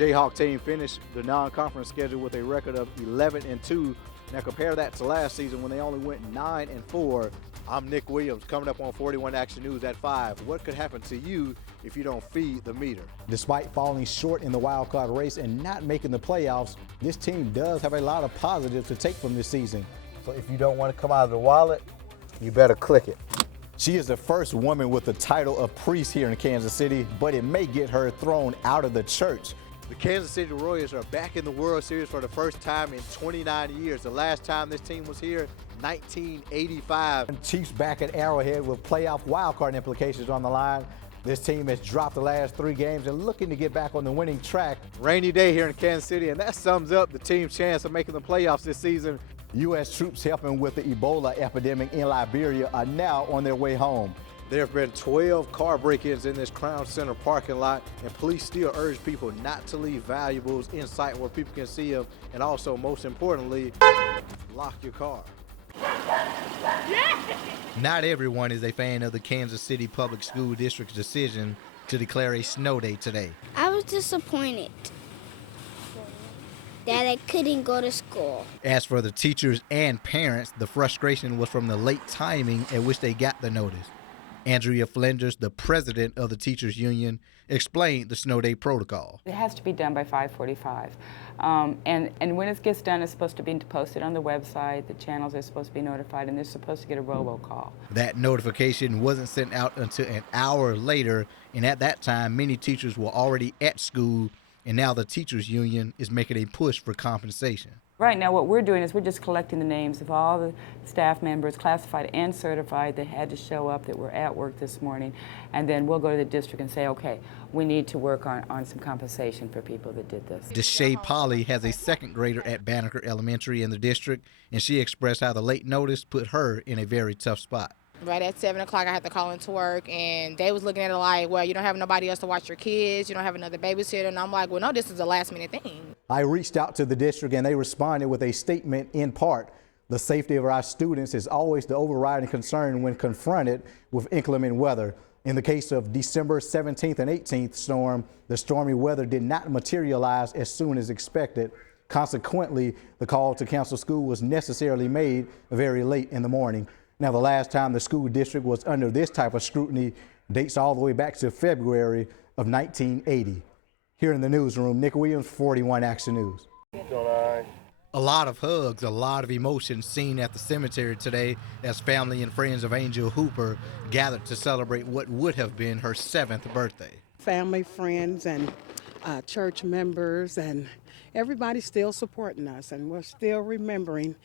Jayhawk team finished the non-conference schedule with a record of 11-2. Now compare that to last season when they only went 9-4. I'm Nick Williams, coming up on 41 Action News at 5. What could happen to you if you don't feed the meter? Despite falling short in the wild card race and not making the playoffs, this team does have a lot of positives to take from this season. So if you don't want to come out of the wallet, you better click it. She is the first woman with the title of priest here in Kansas City, but it may get her thrown out of the church. The Kansas City Royals are back in the World Series for the first time in 29 years. The last time this team was here, 1985. Chiefs back at Arrowhead with playoff wildcard implications on the line. This team has dropped the last 3 games and looking to get back on the winning track. Rainy day here in Kansas City, and that sums up the team's chance of making the playoffs this season. U.S. troops helping with the Ebola epidemic in Liberia are now on their way home. There have been 12 car break-ins in this Crown Center parking lot, and police still urge people not to leave valuables in sight where people can see them, and also, most importantly, lock your car. Not everyone is a fan of the Kansas City Public School District's decision to declare a snow day today. I was disappointed that I couldn't go to school. As for the teachers and parents, the frustration was from the late timing at which they got the notice. Andrea Flinders, the president of the Teachers Union, explained the snow day protocol. It has to be done by 5:45. And when it gets done, it's supposed to be posted on the website, the channels are supposed to be notified, and they're supposed to get a robocall. That notification wasn't sent out until an hour later, and at that time, many teachers were already at school, and now the Teachers Union is making a push for compensation. Right now what we're doing is we're just collecting the names of all the staff members, classified and certified, that had to show up, that were at work this morning, and then we'll go to the district and say, okay, we need to work on some compensation for people that did this. Deshae Polly has a second grader at Banneker Elementary in the district, and she expressed how the late notice put her in a very tough spot. Right at 7 o'clock, I had to call into work, and they was looking at it like, well, you don't have nobody else to watch your kids, you don't have another babysitter, and I'm like, well, no, this is a last-minute thing. I reached out to the district, and they responded with a statement in part. The safety of our students is always the overriding concern when confronted with inclement weather. In the case of December 17th and 18th storm, the stormy weather did not materialize as soon as expected. Consequently, the call to cancel school was necessarily made very late in the morning. Now, the last time the school district was under this type of scrutiny dates all the way back to February of 1980. Here in the newsroom, Nick Williams, 41 Action News. A lot of hugs, a lot of emotions seen at the cemetery today as family and friends of Angel Hooper gathered to celebrate what would have been her 7th birthday. Family, friends, and church members, and everybody's still supporting us, and we're still remembering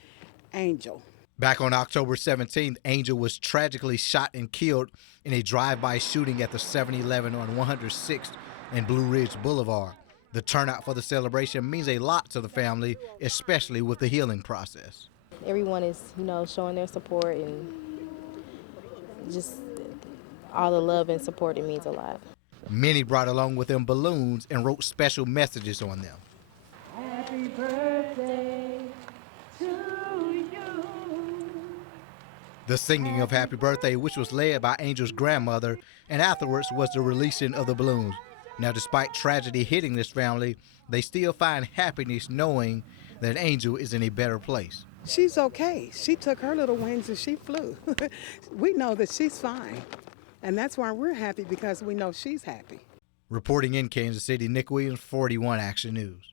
Angel. Back on October 17th, Angel was tragically shot and killed in a drive-by shooting at the 7-Eleven on 106th and Blue Ridge Boulevard. The turnout for the celebration means a lot to the family, especially with the healing process. Everyone is, showing their support, and just all the love and support, it means a lot. Many brought along with them balloons and wrote special messages on them. Happy birthday to you. The singing of Happy Birthday, which was led by Angel's grandmother, and afterwards was the releasing of the balloons. Now, despite tragedy hitting this family, they still find happiness knowing that Angel is in a better place. She's okay. She took her little wings and she flew. We know that she's fine. And that's why we're happy, because we know she's happy. Reporting in Kansas City, Nick Williams, 41 Action News.